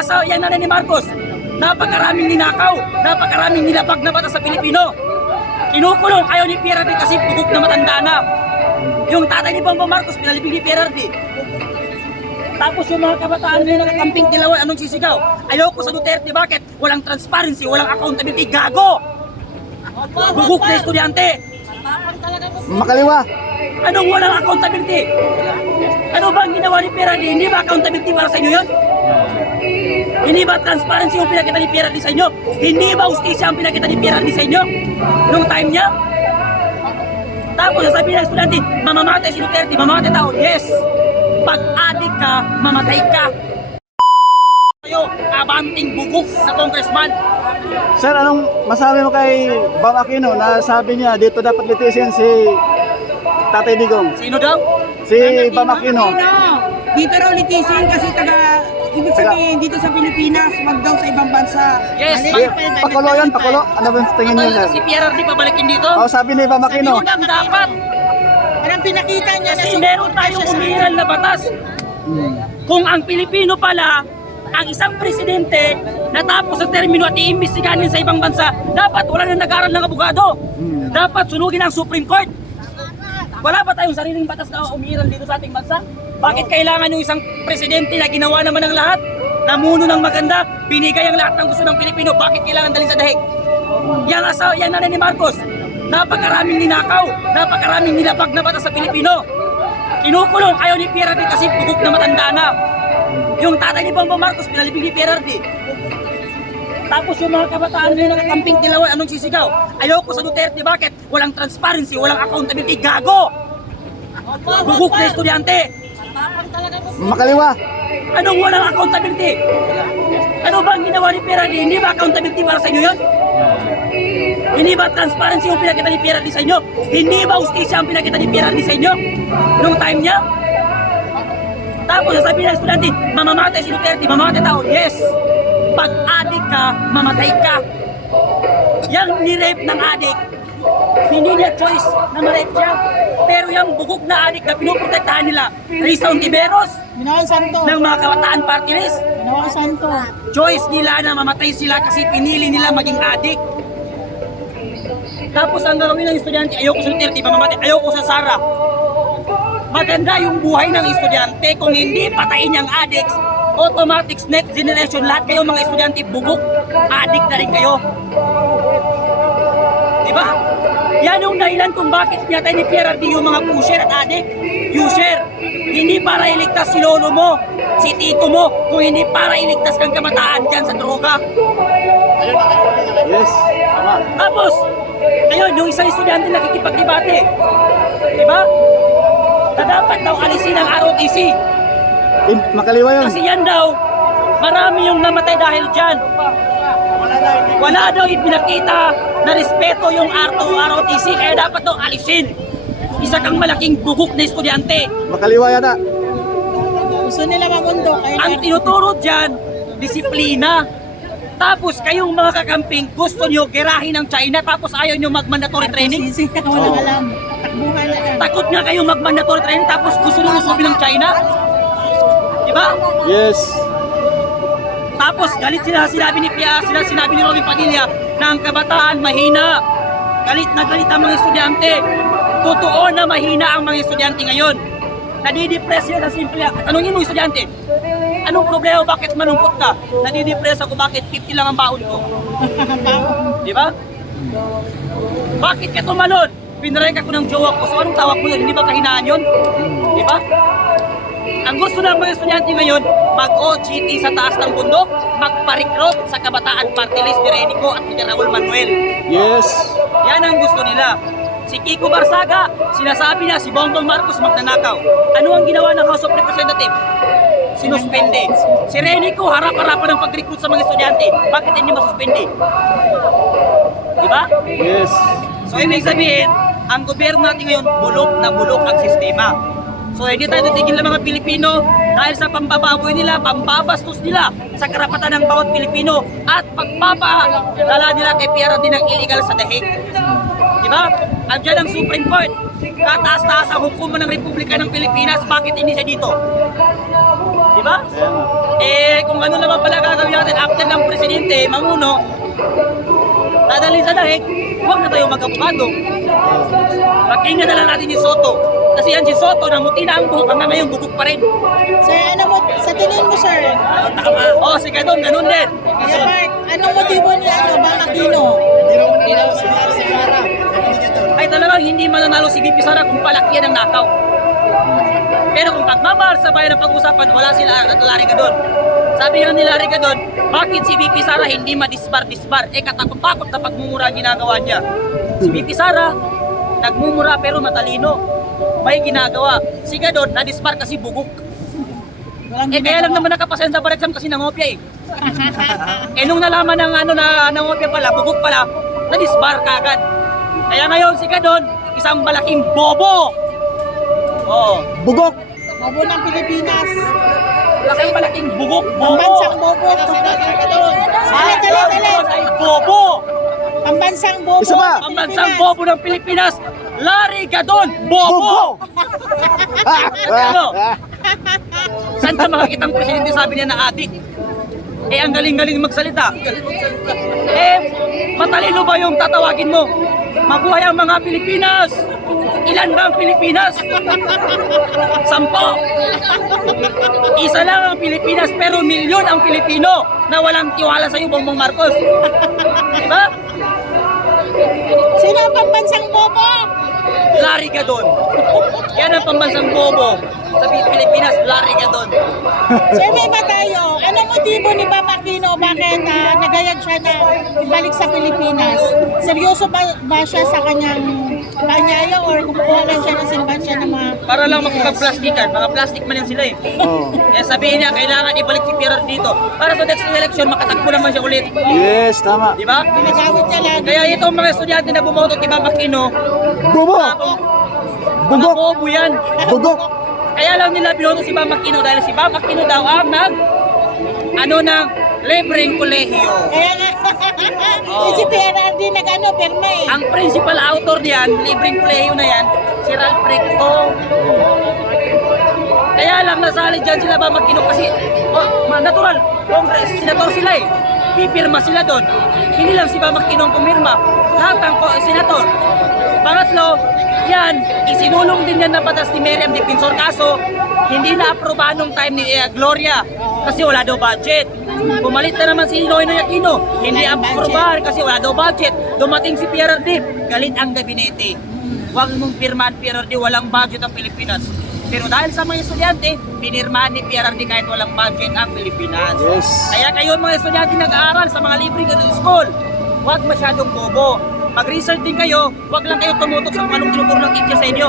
Sa yan na ni Marcos, napakaraming ninakaw, napakaraming nilabag na batas sa Pilipino. Kinukulong ayaw ni PRRD kasi bugok na matanda na. Yung tatay ni Bongbong Marcos, pinalibig ni PRRD. Tapos yung mga kabataan na nakakamping dilawan, anong sisigaw? Ayoko sa Duterte, bakit? Walang transparency, walang accountability, gago! Bugok na estudyante! Makaliwa. Anong walang accountability? Ano ba ang ginawa ni PRRD? Hindi ba accountability para sa inyo yun? Hindi ba transparency yung pinakita ni PRRD sa inyo? Hindi ba justisya ang pinakita ni PRRD sa inyo? Nung time niya? Tapos sasabihin ng estudyante, mamamatay si Duterte, mamamatay tao. Yes! Pag adik ka, mamatay ka. Kayo, abanting bugok na congressman. Sir, anong masabi mo kay Bam Aquino na sabi niya dito dapat litisin si Tatay Digong? Sino daw? Si Bam Aquino. Dito raw litisin kasi ibig sabihin dito sa Pilipinas, wag daw sa ibang bansa. Yes, Pakulo yan, pakulo. Ano ba yung tingin niyo, sir? Si PRRD pabalikin dito? Oh, sabi ni Bam Aquino. Yun ang dapat. Parang pinakita niya na Kasi meron tayong umiiral na batas. Kung ang Pilipino pala, ang isang presidente natapos sa termino at iimbestigahan sa ibang bansa, dapat wala nang nag-aaral ng abogado. Dapat sunugin ang Supreme Court. Wala ba tayong sariling batas na umiiral dito sa ating bansa? Bakit kailangan yung isang presidente na ginawa naman ng lahat, namuno ng maganda, binigay ang lahat ng gusto ng Pilipino, bakit kailangan dalhin sa dahig? Yan na ni Marcos, napakaraming ninakaw, napakaraming nilabag na batas sa Pilipino. Kinukulong ayaw ni PRRD kasi bugok na matanda na. Yung tatay ni Bongbong Marcos, pinalibig ni PRRD. Tapos yung mga kabataan na nakakamping dilawan, anong sisigaw? Ayoko sa Duterte, bakit? Walang transparency, walang accountability, gago! Bugok na estudyante! Makaliwa. Anong walang accountability? Ano ba ang ginawa ni PRRD? Hindi ba accountability para sa inyo yun? Hindi ba transparency yung pinakita ni PRRD sa inyo? Hindi ba justisya ang pinakita ni PRRD sa inyo? Nung time niya? Tapos sasabihin ng estudyante, mamamatay si Duterte, mamamatay tao. Yes! Pag adik ka, mamatay ka. Yang ni-rape ng adik, hindi niya choice na ma-rape siya. Pero yung bugok na adik na pinuprotektahan nila, Risa Ontiveros, Ginawa santo. ng mga kabataan party list, Ginawa santo. choice nila na mamatay sila kasi pinili nila maging adik. Tapos ang gagawin ng estudyante, ayoko sa Duterte, mamamatay, ayoko sa Sara. Maganda yung buhay ng estudyante kung hindi patayin niyang addicts, automatic next generation, lahat kayo mga estudyante, bugok, addict na rin kayo. Diba? Yan yung dahilan kung bakit pinatay ni PRRD yung mga pusher at addict. User, hindi para iligtas si lolo mo, si tito mo, kung hindi para iligtas kang kamataan dyan sa droga. Yes. Tama. Tapos, ngayon, yung isang estudyante nakikipagdebate. Diba? Na dapat daw alisin ang ROTC. Makaliwa yun. Kasi yan daw, marami yung namatay dahil dyan. Wala daw ipinakita na respeto yung ROTC, kaya dapat daw alisin. Isa kang malaking bugok na estudyante. Makaliwa yata. Gusto nila mamundo. Ang tinuturo dyan, disiplina. Tapos kayong mga kakamping, gusto nyo gerahin ng China, tapos ayaw nyo mag-mandatory training. Walang alam. Takbuhan na lang. Takot nga kayong mag-mandatory training, tapos gusto nyo usubin ng China. Diba? Yes. Tapos galit sinabi ni Robin Padilla na ang kabataan mahina. Galit na galit ang mga estudyante. Totoo na mahina ang mga estudyante ngayon. Nadidepress yun na simple. Tanungin mo estudyante, anong problema, bakit malungkot ka? Nadidepress ako, bakit 50 lang ang baon ko? Di ba? Bakit ka tumalon? Pinareka ko ng jowa ko. So anong tawag mo yun? Hindi ba kahinaan yun? Di ba? Ang gusto ng mga estudyante ngayon, mag-OJT sa taas ng bundok, magpa-recruit sa kabataan party list ni Renico at ni Raul Manuel. Yes. Yan ang gusto nila. Si Kiko Barsaga, sinasabi na si Bongbong Marcos magnanakaw. Ano ang ginawa ng House of Representatives? Sinuspende. Si Renico, harap-harapan ng pag-recruit sa mga estudyante. Bakit hindi masuspende? Diba? Yes. So ibig sabihin, ang gobyerno natin ngayon, bulok na bulok ang sistema. So hindi tayo titigil ng mga Pilipino dahil sa pambababoy nila, pambabastos nila sa karapatan ng bawat Pilipino at pagpapadala nila kay PRRD ng illegal sa dahig. Diba? Andiyan ang Supreme Court. Kataas-taas ang hukuman ng Republika ng Pilipinas, bakit hindi siya dito? Di ba? Kaya nga. Kung ano naman pala gagawin natin after ng presidente, mamuno, dadalhin sa dahig, huwag na tayo mag-abogado. Pakinggan na lang natin si Soto. Kasi yan si Soto, namuti na ang buhok, hanggang ngayon bugok pa rin. Sir, ano mo, sa tingin mo, sir? Tama. Si Gadon, ganun din. Sir Mark, anong motibo ni Bang Aquino? Ay talagang hindi mananalo si VP Sara kung palakyan ang nakaw. Pero kung pagmamahal sa bayan ng pag-usapan, wala sila at Larry Gadon. Sabi nga ni Larry Gadon, bakit si VP Sara hindi madisbar-disbar? Katakot-takot na pagmumura ang ginagawa niya. Si VP Sara, nagmumura pero matalino. May ginagawa. Si Gadon, nadisbar kasi bugok. Kaya lang naman nakapasen sa bar exam kasi nangopya nung nalaman ng na nangopya pala, bugok pala, nadisbar kagad. Kaya ngayon si Gadon, isang malaking bobo. Bugok! Bobo ng Pilipinas. Malaking bugok, bobo. Pambansang bobo. Dali. Ay, bobo. Pambansang bobo. Isa pa. ng Pambansang Pilipinas. bobo ng Pilipinas, Larry Gadon, bobo. Ano? Saan ka makakitang presidente sabi niya na adik? Ang galing-galing magsalita. Matalino ba yung tatawagin mo? Mabuhay ang mga Pilipinas! Ilan ba ang Pilipinas? 10. Isa lang ang Pilipinas pero milyon ang Pilipino na walang tiwala sa iyo, Bongbong Marcos. Diba? Sino ang pambansang bobo? Larry Gadon. Yan ang pambansang bobo sa Pilipinas, Larry Gadon. Sir, may iba tayo. Anong motibo ni Bang Aquino? Bakit nagayag siya na balik sa Pilipinas? Seryoso ba siya sa kanyang panyaya or kumukuha lang siya ng simpansya ng mga... Para lang makipag-plastikan, mga plastic man yan sila eh. Oh. Kaya sabihin niya, kailangan ibalik si Pierre dito. Para sa next election, makatakbo naman siya ulit. Yes, tama. Di ba? Ginagawit niya lagi. Kaya itong mga estudyante na bumoto kay Bang Aquino, Bobo! mga Bugok! bobo yan. Bugok! Kaya lang nila binoto si Bang Aquino dahil si Bang Aquino daw ang ng libreng kolehiyo. Kaya nga, si PRRD pirma eh. Ang principal author diyan, libreng kolehiyo na yan, si Ralph Recto. Kaya lang nasali dyan sila Bang Aquino kasi natural, Congress, senator sila eh. Pipirma sila doon. Hindi lang si Bang Aquino ang pumirma. Lahat ang senator. Pangatlo, yan, isinulong din yan na batas ni Miriam Defensor kaso hindi na-aprobahan nung time ni Gloria kasi wala daw budget. Pumalit na naman si Noynoy Aquino, hindi aprobahan kasi wala daw budget. Dumating si PRRD, galit ang gabinete. Huwag mong pirmahan PRRD, walang budget ang Pilipinas. Pero dahil sa mga estudyante, pinirmahan ni PRRD kahit walang budget ang Pilipinas. Yes. Kaya kayo mga estudyante nag-aaral sa mga libreng school, huwag masyadong bobo. Mag-research din kayo, huwag lang kayo tumutok sa kung anong tinuturo ng teacher sa inyo.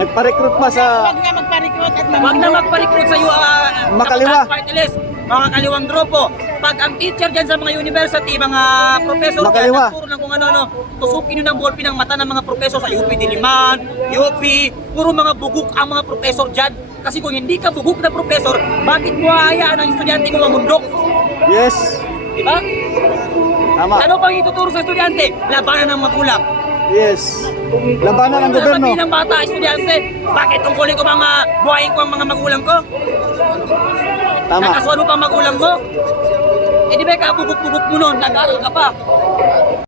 Nagpa-recruit pa sa Huwag na magpa-recruit at Huwag na magpa-recruit sa iyo, Makaliwa. party list, mga kaliwang grupo. Pag ang teacher dyan sa mga university, mga professor Makaliwa. dyan, nagturo ng kung ano-ano, tusukin nyo ng ballpen ng mata ng mga professor sa UP Diliman, UP, puro mga bugok ang mga professor dyan. Kasi kung hindi ka bugok na professor, bakit mo hayaan ang estudyante mo mamundok? Yes. Diba? Tama. Ano pang ituturo sa estudyante? Labanan ng magulang. Yes. Labanan ng gobyerno. Sabihin ng bata, estudyante, bakit tungkulin ko mga buhayin ko ang mga magulang ko? Tama. Nakaswalo pa ang magulang mo? Di ba kabugok-bugok mo nun, nag-aaral ka pa.